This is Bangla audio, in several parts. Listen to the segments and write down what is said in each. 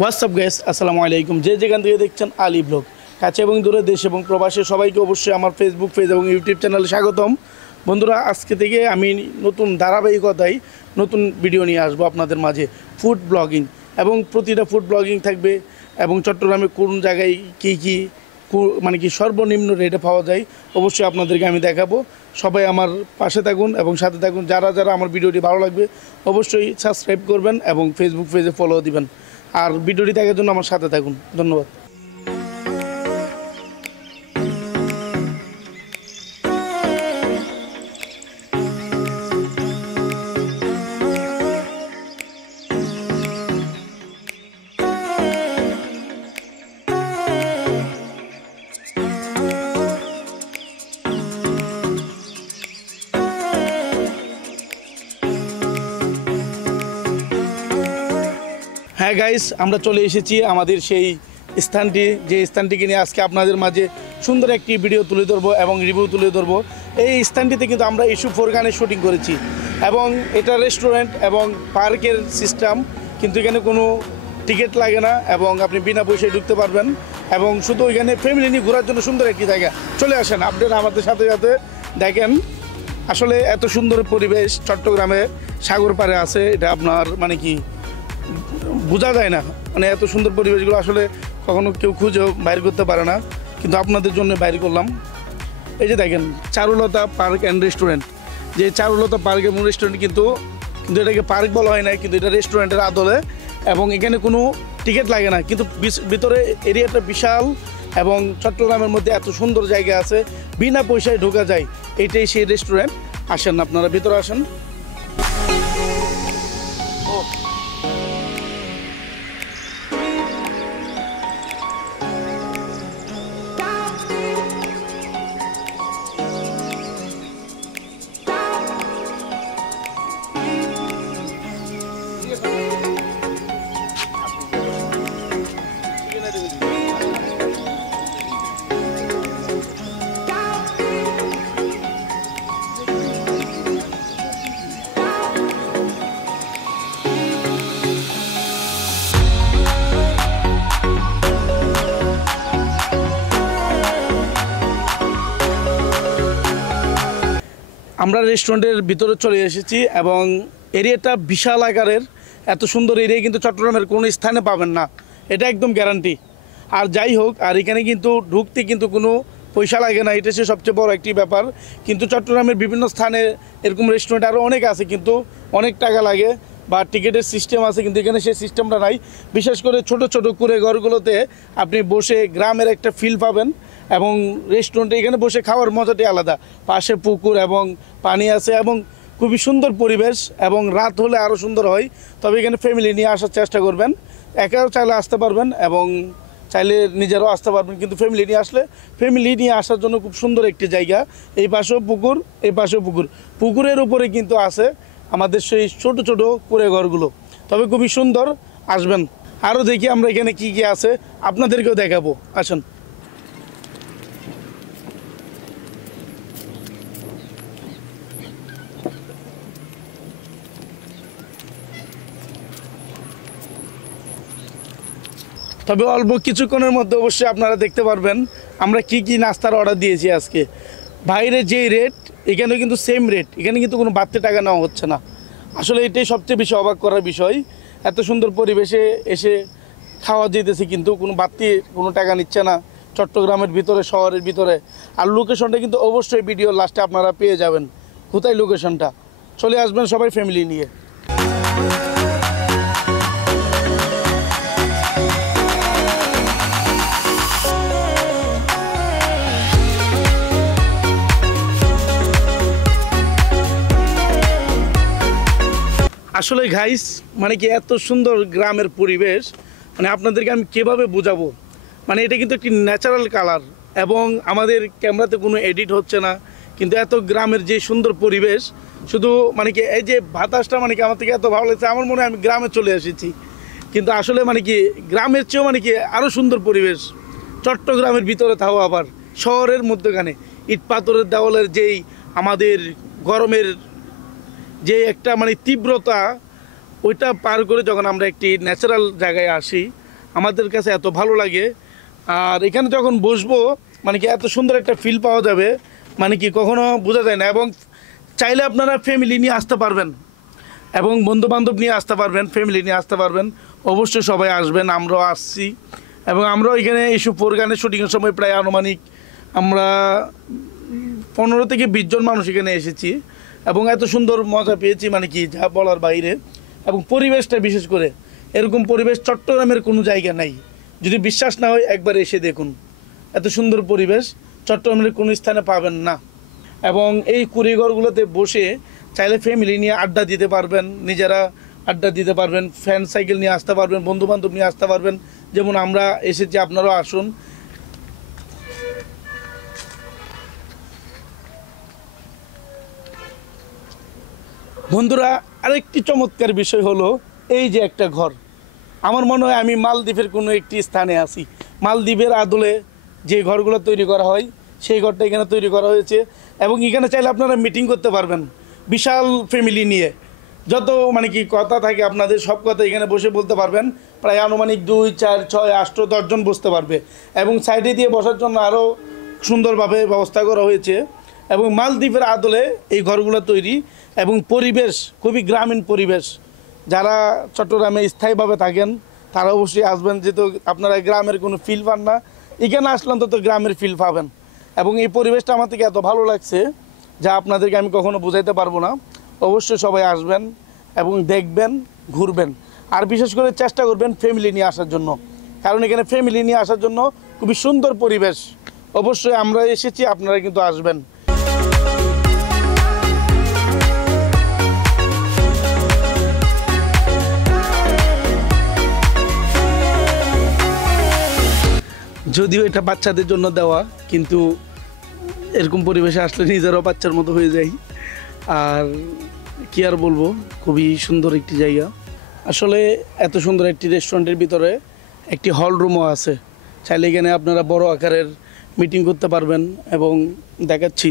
হোয়াটসঅ্যাপ গাইস, আসসালামু আলাইকুম। যে যেখান থেকে দেখছেন আলী ব্লগ, কাছে এবং দূরে, দেশ এবং প্রবাসে সবাইকে অবশ্যই আমার ফেসবুক পেজ এবং ইউটিউব চ্যানেলে স্বাগতম। বন্ধুরা, আজকে থেকে আমি নতুন ধারাবাহিকতায় নতুন ভিডিও নিয়ে আসবো আপনাদের মাঝে। ফুড ব্লগিং এবং প্রতিটা ফুড ব্লগিং থাকবে এবং চট্টগ্রামে কোন জায়গায় কী মানে কি সর্বনিম্ন রেটে পাওয়া যায় অবশ্যই আপনাদেরকে আমি দেখাবো। সবাই আমার পাশে থাকুন এবং সাথে থাকুন। যারা যারা আমার ভিডিওটি ভালো লাগবে অবশ্যই সাবস্ক্রাইব করবেন এবং ফেসবুক পেজে ফলো দিবেন। আর ভিডিওটি দেখার জন্য আমার সাথে থাকুন। ধন্যবাদ। হ্যাঁ গাইস, আমরা চলে এসেছি আমাদের সেই স্থানটিকে নিয়ে আজকে আপনাদের মাঝে সুন্দর একটি ভিডিও তুলে ধরবো এবং রিভিউ তুলে ধরবো। এই স্থানটিতে কিন্তু আমরা ইস্যু 4 গানে শুটিং করেছি এবং এটা রেস্টুরেন্ট এবং পার্কের সিস্টেম, কিন্তু এখানে কোনো টিকিট লাগে না এবং আপনি বিনা পয়সায় ঢুকতে পারবেন এবং শুধু ওইখানে ফ্যামিলি নিয়ে ঘোরার জন্য সুন্দর একটি জায়গা। চলে আসেন আপনারা আমাদের সাথে সাথে দেখেন। আসলে এত সুন্দর পরিবেশ চট্টগ্রামে সাগর পাড়ে আছে, এটা আপনার মানে কি বোঝা যায় না। মানে এত সুন্দর পরিবেশগুলো আসলে কখনো কেউ খুঁজেও বাইর করতে পারে না, কিন্তু আপনাদের জন্য বাইর করলাম। এই যে দেখেন, চারুলতা পার্ক অ্যান্ড রেস্টুরেন্ট। যে চারুলতা পার্ক এবং রেস্টুরেন্ট কিন্তু এটাকে পার্ক বলা হয় না, কিন্তু এটা রেস্টুরেন্টের আদলে এবং এখানে কোনো টিকিট লাগে না, কিন্তু ভিতরে এরিয়াটা বিশাল এবং চট্টগ্রামের মধ্যে এত সুন্দর জায়গা আছে, বিনা পয়সায় ঢোকা যায়। এইটাই সেই রেস্টুরেন্ট। আসেন, আপনারা ভিতরে আসেন। আমরা রেস্টুরেন্টের ভিতরে চলে এসেছি এবং এরিয়াটা বিশাল আকারের। এত সুন্দর এরিয়া কিন্তু চট্টগ্রামের কোনো স্থানে পাবেন না, এটা একদম গ্যারান্টি। আর যাই হোক, আর এখানে কিন্তু ঢুকতে কিন্তু কোনো পয়সা লাগে না, এটা সে সবচেয়ে বড় একটি ব্যাপার। কিন্তু চট্টগ্রামের বিভিন্ন স্থানে এরকম রেস্টুরেন্ট আরও অনেক আছে, কিন্তু অনেক টাকা লাগে বা টিকিটের সিস্টেম আছে, কিন্তু এখানে সেই সিস্টেমটা নাই। বিশেষ করে ছোট ছোট কুঁড়ে ঘরগুলোতে আপনি বসে গ্রামের একটা ফিল পাবেন এবং রেস্টুরেন্টে এখানে বসে খাওয়ার মজাটাই আলাদা। পাশে পুকুর এবং পানি আছে এবং খুবই সুন্দর পরিবেশ এবং রাত হলে আরও সুন্দর হয়। তবে এখানে ফ্যামিলি নিয়ে আসার চেষ্টা করবেন। একাও চাইলে আসতে পারবেন এবং চাইলে নিজেরাও আসতে পারবেন, কিন্তু ফ্যামিলি নিয়ে আসলে ফ্যামিলি নিয়ে আসার জন্য খুব সুন্দর একটি জায়গা। এই পাশেও পুকুর, এই পাশেও পুকুর। পুকুরের উপরে কিন্তু আছে আমাদের সেই ছোট ছোট কুঁড়ে ঘরগুলো, তবে খুবই সুন্দর। আসবেন, আরও দেখি আমরা এখানে কী কী আছে আপনাদেরকেও দেখাবো। আসুন। তবে অল্প কিছুক্ষণের মধ্যে অবশ্যই আপনারা দেখতে পারবেন আমরা কি কি নাস্তার অর্ডার দিয়েছি আজকে। বাইরে যেই রেট এখানে কিন্তু সেম রেট, এখানে কিন্তু কোনো বাড়তি টাকা নেওয়া হচ্ছে না। আসলে এটাই সবচেয়ে বেশি অবাক করার বিষয়। এত সুন্দর পরিবেশে এসে খাওয়া যেতেছে, কিন্তু কোনো বাড়তি কোনো টাকা নিচ্ছে না চট্টগ্রামের ভিতরে, শহরের ভিতরে। আর লোকেশনটা কিন্তু অবশ্যই ভিডিও লাস্টে আপনারা পেয়ে যাবেন কোথায় লোকেশনটা। চলে আসবেন সবাই ফ্যামিলি নিয়ে। আসলে গাইস, মানে কি এত সুন্দর গ্রামের পরিবেশ, মানে আপনাদেরকে আমি কীভাবে বোঝাবো। মানে এটা কিন্তু একটি ন্যাচারাল কালার এবং আমাদের ক্যামেরাতে কোনো এডিট হচ্ছে না, কিন্তু এত গ্রামের যে সুন্দর পরিবেশ, শুধু মানে কি এই যে বাতাসটা মানে কি আমার থেকে এত ভালো লাগছে, আমার মনে হয় আমি গ্রামে চলে এসেছি। কিন্তু আসলে মানে কি গ্রামের চেয়েও মানে কি আরও সুন্দর পরিবেশ চট্টগ্রামের ভিতরে, তাও আবার শহরের মধ্যখানে। ইট পাথরের দেওয়ালের যেই আমাদের গরমের যে একটা মানে তীব্রতা, ওইটা পার করে যখন আমরা একটি ন্যাচারাল জায়গায় আসি, আমাদের কাছে এত ভালো লাগে। আর এখানে যখন বসবো মানে কি এত সুন্দর একটা ফিল পাওয়া যাবে, মানে কি কখনো বোঝা যায় না। এবং চাইলে আপনারা ফ্যামিলি নিয়ে আসতে পারবেন এবং বন্ধুবান্ধব নিয়ে আসতে পারবেন, ফ্যামিলি নিয়ে আসতে পারবেন। অবশ্যই সবাই আসবেন, আমরাও আসছি। এবং আমরাও এখানে ইস্যু 4 গানের শুটিংয়ের সময় প্রায় আনুমানিক আমরা 15 থেকে 20 জন মানুষ এখানে এসেছি এবং এত সুন্দর মজা পেয়েছি মানে কি যা বলার বাইরে। এবং পরিবেশটা বিশেষ করে এরকম পরিবেশ চট্টগ্রামের কোনো জায়গা নাই। যদি বিশ্বাস না হয় একবার এসে দেখুন, এত সুন্দর পরিবেশ চট্টগ্রামের কোনো স্থানে পাবেন না। এবং এই কুড়িঘরগুলোতে বসে চাইলে ফ্যামিলি নিয়ে আড্ডা দিতে পারবেন, নিজেরা আড্ডা দিতে পারবেন, ফ্যান সাইকেল নিয়ে আসতে পারবেন, বন্ধুবান্ধব নিয়ে আসতে পারবেন। যেমন আমরা এসেছি, আপনারাও আসুন। বন্ধুরা, আরেকটি চমৎকার বিষয় হলো এই যে একটা ঘর, আমার মনে হয় আমি মালদ্বীপের কোনো একটি স্থানে আছি। মালদ্বীপের আদলে যে ঘরগুলো তৈরি করা হয় সেই ঘরটা এখানে তৈরি করা হয়েছে। এবং এখানে চাইলে আপনারা মিটিং করতে পারবেন বিশাল ফ্যামিলি নিয়ে, যত মানে কি কথা থাকে আপনাদের সব কথা এখানে বসে বলতে পারবেন। প্রায় আনুমানিক 2, 4, 6, 8, 10 জন বসতে পারবে। এবং সাইডে দিয়ে বসার জন্য আরও সুন্দরভাবে ব্যবস্থা করা হয়েছে। এবং মালদ্বীপের আদলে এই ঘরগুলো তৈরি এবং পরিবেশ খুবই গ্রামীণ পরিবেশ। যারা চট্টগ্রামে স্থায়ীভাবে থাকেন তারা অবশ্যই আসবেন, যেহেতু আপনারা গ্রামের কোনো ফিল পান না, এখানে আসলে অন্তত গ্রামের ফিল পাবেন। এবং এই পরিবেশটা আমার থেকে এত ভালো লাগছে যা আপনাদেরকে আমি কখনো বোঝাইতে পারবো না। অবশ্যই সবাই আসবেন এবং দেখবেন, ঘুরবেন। আর বিশেষ করে চেষ্টা করবেন ফ্যামিলি নিয়ে আসার জন্য, কারণ এখানে ফ্যামিলি নিয়ে আসার জন্য খুবই সুন্দর পরিবেশ। অবশ্যই আমরা এসেছি, আপনারা কিন্তু আসবেন। যদিও এটা বাচ্চাদের জন্য দেওয়া, কিন্তু এরকম পরিবেশে আসলে নিজেরাও বাচ্চার মতো হয়ে যায়। আর কি আর বলবো, খুবই সুন্দর একটি জায়গা। আসলে এত সুন্দর একটি রেস্টুরেন্টের ভিতরে একটি হল রুমও আছে, চাইলে এখানে আপনারা বড় আকারের মিটিং করতে পারবেন। এবং দেখাচ্ছি,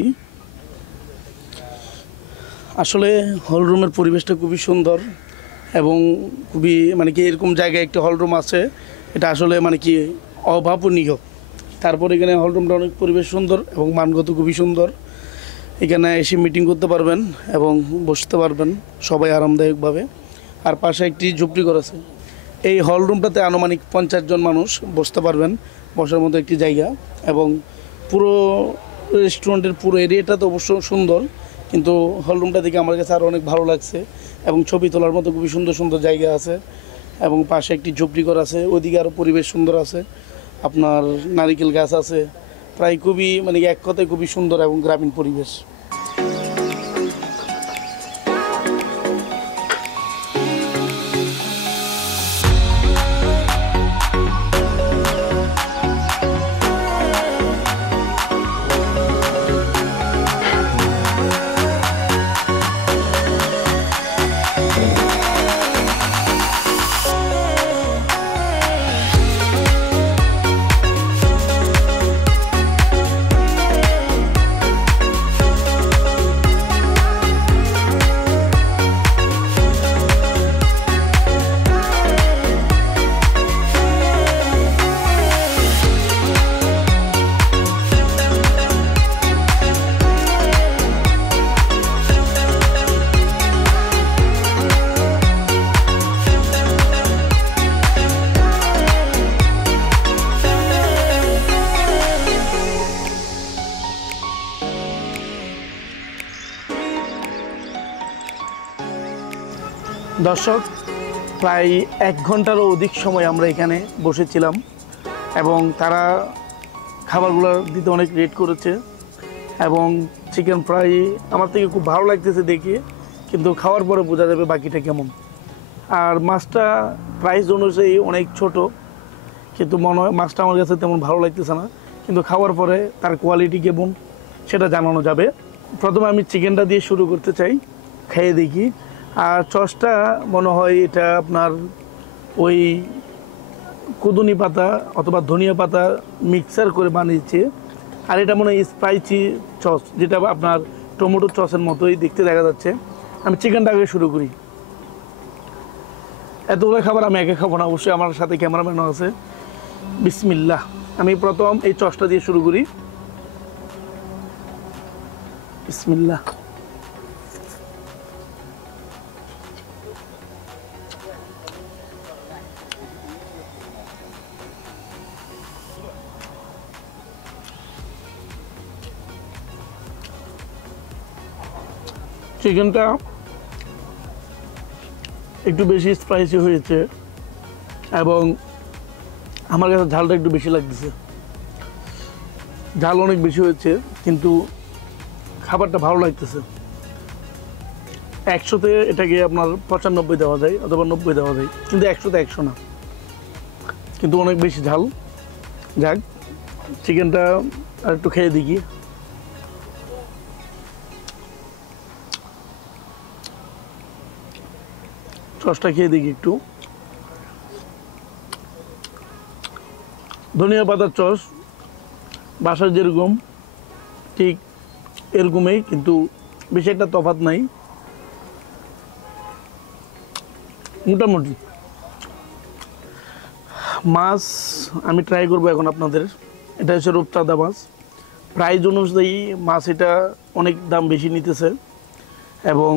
আসলে হল রুমের পরিবেশটা খুবই সুন্দর এবং খুবই মানে কি এরকম জায়গায় একটি হল রুম আছে, এটা আসলে মানে কি অভাবনীয়। তারপর এখানে হলরুমটা অনেক পরিবেশ সুন্দর এবং মানগত খুবই সুন্দর। এখানে এসে মিটিং করতে পারবেন এবং বসতে পারবেন সবাই আরামদায়কভাবে। আর পাশে একটি ঝুপড়ি ঘর আছে। এই হলরুমটাতে আনুমানিক 50 জন মানুষ বসতে পারবেন, বসার মতো একটি জায়গা। এবং পুরো রেস্টুরেন্টের পুরো এরিয়াটা তো অবশ্য সুন্দর, কিন্তু হলরুমটা দেখে আমার কাছে আরও অনেক ভালো লাগছে। এবং ছবি তোলার মতো খুবই সুন্দর সুন্দর জায়গা আছে। এবং পাশে একটি ঝুপড়ি ঘর আছে, ওইদিকে আরও পরিবেশ সুন্দর আছে, আপনার নারিকেল গাছ আছে। প্রায় খুবই মানে এক কথায় খুবই সুন্দর এবং গ্রামীণ পরিবেশ। দর্শক, প্রায় 1 ঘন্টারও অধিক সময় আমরা এখানে বসেছিলাম এবং তারা খাবারগুলো দিতে অনেক রেট করেছে। এবং চিকেন ফ্রাই আমার থেকে খুব ভালো লাগতেছে দেখে, কিন্তু খাওয়ার পরে বোঝা যাবে বাকিটা কেমন। আর মাছটা প্রাইস অনুযায়ী অনেক ছোট, কিন্তু মনে হয় মাছটা আমার কাছে তেমন ভালো লাগতেছে না, কিন্তু খাওয়ার পরে তার কোয়ালিটি কেমন সেটা জানানো যাবে। প্রথমে আমি চিকেনটা দিয়ে শুরু করতে চাই, খেয়ে দেখি। আর সসটা মনে হয় এটা আপনার ওই কুদুনি পাতা অথবা ধনিয়া পাতা মিক্সার করে বানিয়েছে। আর এটা মনে হয় স্পাইসি সস, যেটা আপনার টমেটো সসের মতোই দেখতে দেখা যাচ্ছে। আমি চিকেনটা আগে শুরু করি। এতগুলো খাবার আমি একা খাবো না, অবশ্যই আমার সাথে ক্যামেরাম্যানও আছে। বিসমিল্লাহ। আমি প্রথম এই চসটা দিয়ে শুরু করি। বিসমিল্লাহ। চিকেনটা একটু বেশি স্পাইসি হয়েছে এবং আমার কাছে ঝালটা একটু বেশি লাগতেছে। ঝাল অনেক বেশি হয়েছে কিন্তু খাবারটা ভালো লাগতেছে। 100-তে এটাকে আপনার 95 দেওয়া যায় অথবা 90 দেওয়া যায়, কিন্তু 100-তে 100 না, কিন্তু অনেক বেশি ঝাল। যাক, চিকেনটা আর একটু খেয়ে দেখি। সসটা খেয়ে দেখি একটু। ধনিয়া পাতার চস বাসার যেরকম ঠিক এরকমই, কিন্তু বেশি একটা তফাৎ নাই, মোটামুটি। মাছ আমি ট্রাই করবো এখন আপনাদের। এটা হচ্ছে রূপচাঁদা মাছ। প্রাইস অনুযায়ী মাছ এটা অনেক দাম বেশি নিতেছে এবং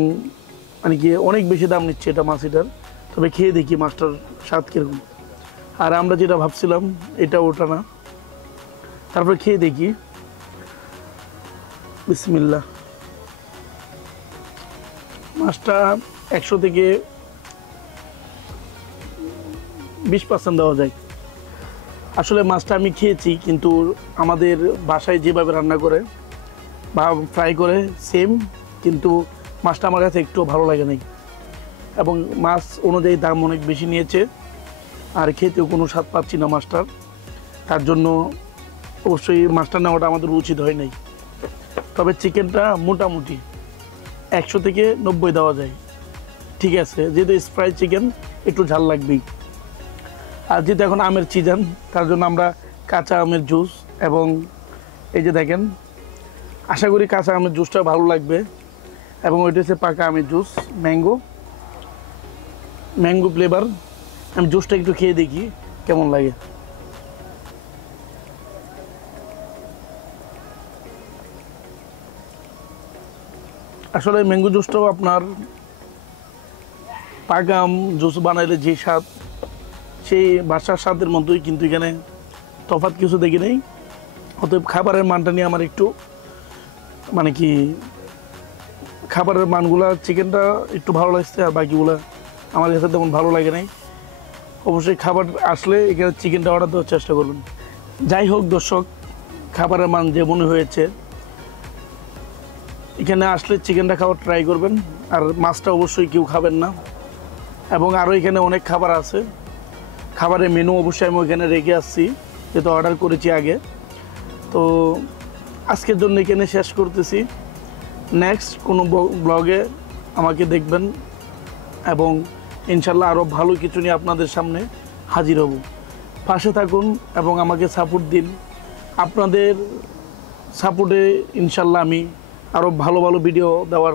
মানে কি অনেক বেশি দাম নিচ্ছে এটা মাছ এটার। তবে খেয়ে দেখি মাছটার স্বাদ কীরকম। আর আমরা যেটা ভাবছিলাম এটা ওটা না, তারপরে খেয়ে দেখি। বিসমিল্লাহ। মাছটা 100 থেকে 20% দেওয়া যায়। আসলে মাছটা আমি খেয়েছি, কিন্তু আমাদের বাসায় যেভাবে রান্না করে বা ফ্রাই করে সেম, কিন্তু মাছটা আমার কাছে একটু ভালো লাগে নাই এবং মাছ অনুযায়ী দাম অনেক বেশি নিয়েছে। আর খেতেও কোনো স্বাদ পাচ্ছি না মাছটার, তার জন্য অবশ্যই মাছটা নেওয়াটা আমাদের উচিত হয় নাই। তবে চিকেনটা মোটামুটি 100 থেকে 90 দেওয়া যায়, ঠিক আছে। যেহেতু স্প্রাইস চিকেন একটু ঝাল লাগবেই। আর যেহেতু এখন আমের সিজন, তার জন্য আমরা কাঁচা আমের জুস এবং এই যে দেখেন, আশা করি কাঁচা আমের জুসটা ভালো লাগবে। এবং ওইটা হচ্ছে পাকা আমের জুস, ম্যাঙ্গো ফ্লেভার। আমি জুসটা একটু খেয়ে দেখি কেমন লাগে। আসলে ম্যাঙ্গো জুসটাও আপনার পাকা আম জুস বানাইলে যে স্বাদ, সেই বাসার স্বাদের মতোই, কিন্তু এখানে তফাৎ কিছু দেখি নেই। অতএব খাবারের মানটা নিয়ে আমার একটু মানে কি, খাবারের মানগুলা চিকেনটা একটু ভালো লাগছে, আর বাকিগুলো আমার কাছে তেমন ভালো লাগে নাই। অবশ্যই খাবার আসলে এখানে চিকেনটা অর্ডার দেওয়ার চেষ্টা করবেন। যাই হোক দর্শক, খাবারের মান যেমন হয়েছে, এখানে আসলে চিকেনটা খাওয়ার ট্রাই করবেন। আর মাছটা অবশ্যই কেউ খাবেন না। এবং আরও এখানে অনেক খাবার আছে, খাবারের মেনু অবশ্যই আমি ওইখানে রেখে আসছি, যেহেতু অর্ডার করেছি আগে। তো আজকের জন্য এখানে শেষ করতেছি। নেক্সট কোনো ব্লগে আমাকে দেখবেন এবং ইনশাল্লাহ আরও ভালো কিছু নিয়ে আপনাদের সামনে হাজির হব। পাশে থাকুন এবং আমাকে সাপোর্ট দিন। আপনাদের সাপোর্টে ইনশাল্লাহ আমি আরও ভালো ভালো ভিডিও দেওয়ার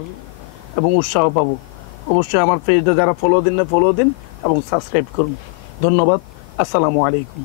এবং উৎসাহ পাবো। অবশ্যই আমার পেজটা যারা ফলো দিন এবং সাবস্ক্রাইব করুন। ধন্যবাদ। আসসালামু আলাইকুম।